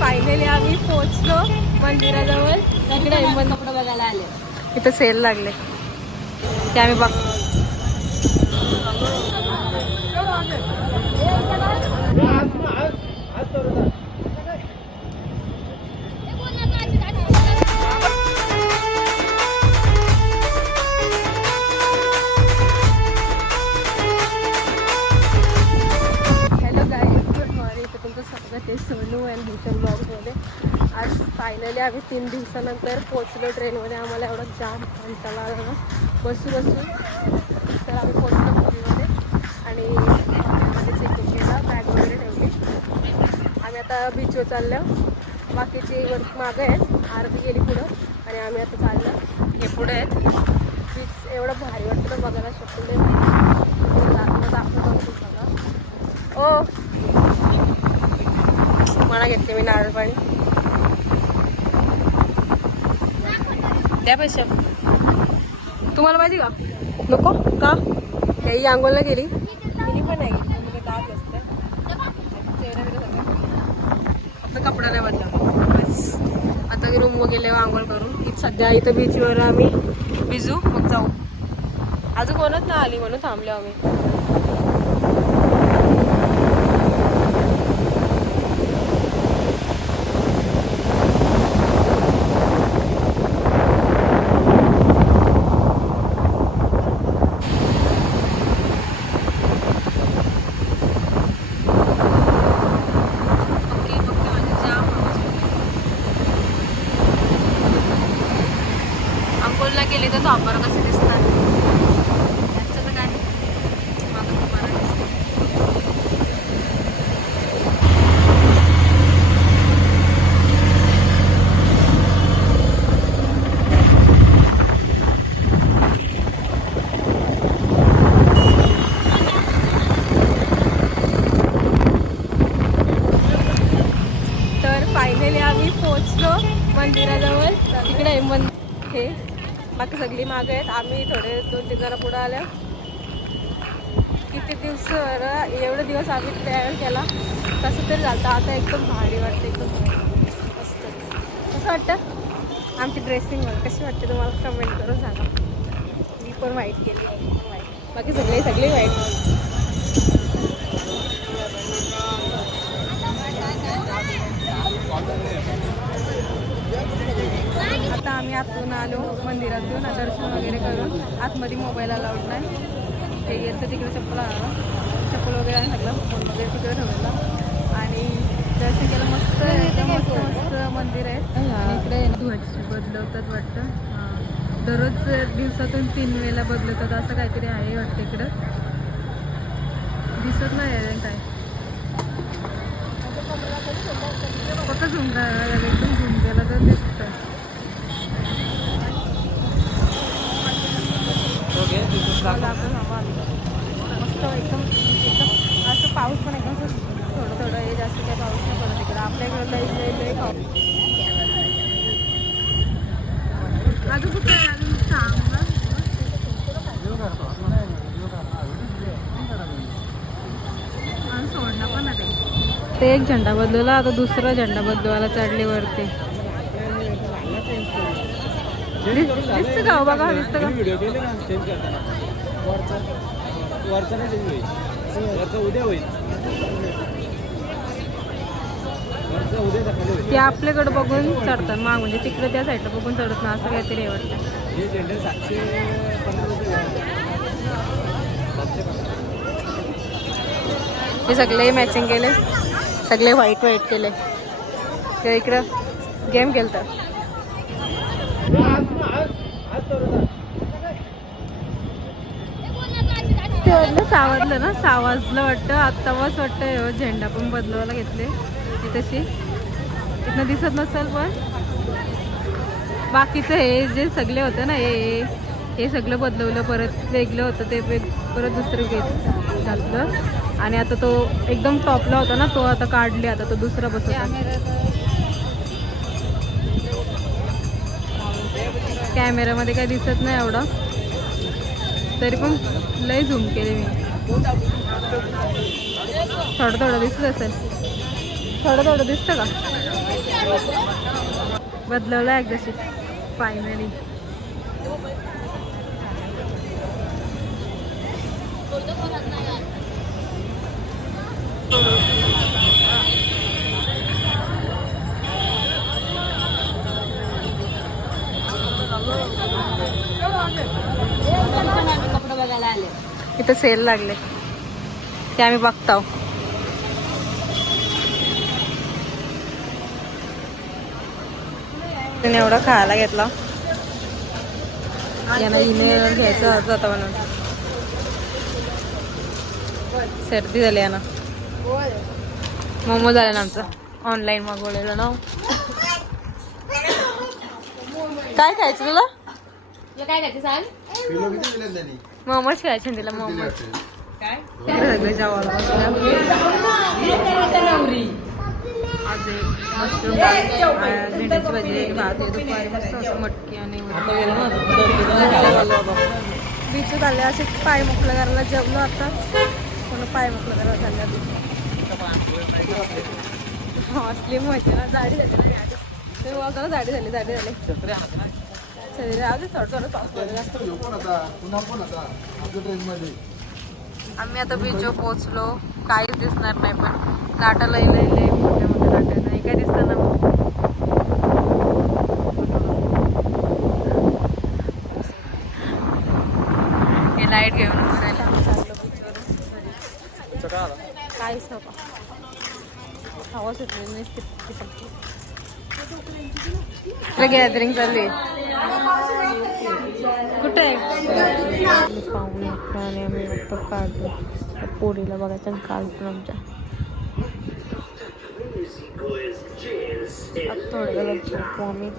Finally आम्ही पोहोचलो मंदिराजवळ. तिकडे बघायला आले. इथं सेल लागले. ते आम्ही बघ सोनू अँड भूषण ब्लॉगमध्ये आज फायनली आम्ही तीन दिवसानंतर पोचलो ट्रेनमध्ये आम्हाला एवढा जाम कंटाळा आला ना बसू बसू तर आम्ही पोचलो मुंबईमध्ये आणि त्यामध्ये चेकअप केला. बॅग वगैरे ठेवली. आम्ही आता बीचवर चाललो. बाकीची वर मागं आहेत आरती गेली पुढं. आणि आम्ही आता चाललो. हे पुढे आहेत बीच एवढं भारी वाटतं. बघायला शकतो दाखवतो ओ! मला घेतले मी नारळ पाणी. द्या पैसे. तुम्हाला माहिती का? नको? का? ही आंघोळला गेली. तिने पण नाही गेली दात. फक्त कपडा नाही बदला बस. आता रूम गेले आंघोळ करून. की सध्या इथं बीचवर आम्ही. भिजू मग जाऊ. अजून कोणच नाही आली म्हणून थांबलो आम्ही. टॉपर कसे दिसतात? त्यांचं तर काय? मागं तर फायनली आम्ही पोचलो मंदिराजवळ. तिकडे आहे हे. बाकी सगळी मागं आहेत. आम्ही थोडे दोन तीन जण पुढं आल्या. किती दिवस एवढे दिवस आम्ही तयार केला. कसं तरी झालं आता एकदम भारी वाटतं एकदम असतं मस्त. कसं वाटतं? आमची ड्रेसिंग कशी वाटते तुम्हाला? कमेंट करून सांगा. मी पण वाईट केली वाईट पण बाकी सगळे सगळे वाईट. आता आम्ही आतून आलो मंदिरातून दर्शन वगैरे करून आतमध्ये मोबाईल अलाउड नाही. ते येतं तिकडे चप्पल आणलं चप्पल वगैरे आणलं सगळं फोन वगैरे तिकडे ठेवलेला. आणि दर्शन केलं मस्त मस्त मस्त मंदिर आहे. इकडे ध्वज बदलवतात वाटतं. दररोज दिवसातून तीन वेळेला बदलवतात असं काहीतरी आहे वाटतं इकडं. दिसत नाही आहे काय. फक्त झुमका एकदम झुमक्याला तर दिसतं मला आपण हवा आली. मस्त एकदम एकदम असं पाऊस पण एकदम असं थोडं थोडं हे जास्त काही पाऊस नाही पडत इकडं आपल्याकडे लई लई लई पाऊस कुठे आहे? अजून सांग ना. पण नाही ते. ते एक झेंडा बदलवला आता दुसरा झेंडा बदलवायला चढले वरती दिस- दिसतं का हो बघा दिसतं का व्हिडिओ केले ना चेंज करताना वरचा वरचा नाही चेंज होईल वरचा उद्या होईल ते आपल्याकडे बघून चढतात माग म्हणजे तिकडे त्या साईडला बघून चढत ना असं काहीतरी आहे वाटतं. हे सगळे मॅचिंग केले. सगळे व्हाईट व्हाईट केले. ते इकडं गेम खेळतात. ते सावधलं ना सावजलं वाटतं आत्तावाच वाटतं हे झेंडा पण बदलवायला घेतले. तशी. इथनं दिसत नसेल पण. बाकीचं हे जे सगळे होतं ना हे हे सगळं बदलवलं परत वेगळं होतं ते वेग परत दुसरं घेत घातलं आणि आता तो एकदम टॉपला होता ना तो आता काढले आता तो दुसरा बसवता कॅमेऱ्यामध्ये काही दिसत नाही एवढं. तरी पण लय झूम केले मी. थोडं थोडं दिसत असेल. थोडं थोडं दिसतं का? बदलवलं एकदाशी फायनली इथं सेल लागले. ते आम्ही बघतो तिने एवढं खायला घेतला. यांना इने घ्यायचं होतं आता म्हणून. सर्दी झाली यांना मोमो झालं ना आमचं. ऑनलाईन मागवलेलं ना. काय खायचं तुला? काय खायचं सांग? मोमोज. खायचे तिला मोमोज. बसल्या. भेंडीची भात दुपारी मस्त मटकी आणि बीच झाले. असे पाय मोकळं करायला जेवलो आता. कोण पाय मोकळं करायला झाले असली माहिती ना जाडी झाली. ना जाडी झाली जाडी झाली. आधी थोडं थोडं पाऊस आम्ही आता बीचवर पोहोचलो. काहीच दिसणार नाही पण लाटा लय लय लय मोठ्या मोठ्या लाटा आहेत. काय दिसणार हे लाइट घेऊन काहीच नको. हवाच नाही गॅदरिंग चालू आहे. कुठे आहे? पाहुणे आणि आम्ही फक्त पोरीला बघायचं आणि काढतो आमच्या. आता थोड्या वेळात झोपू आम्ही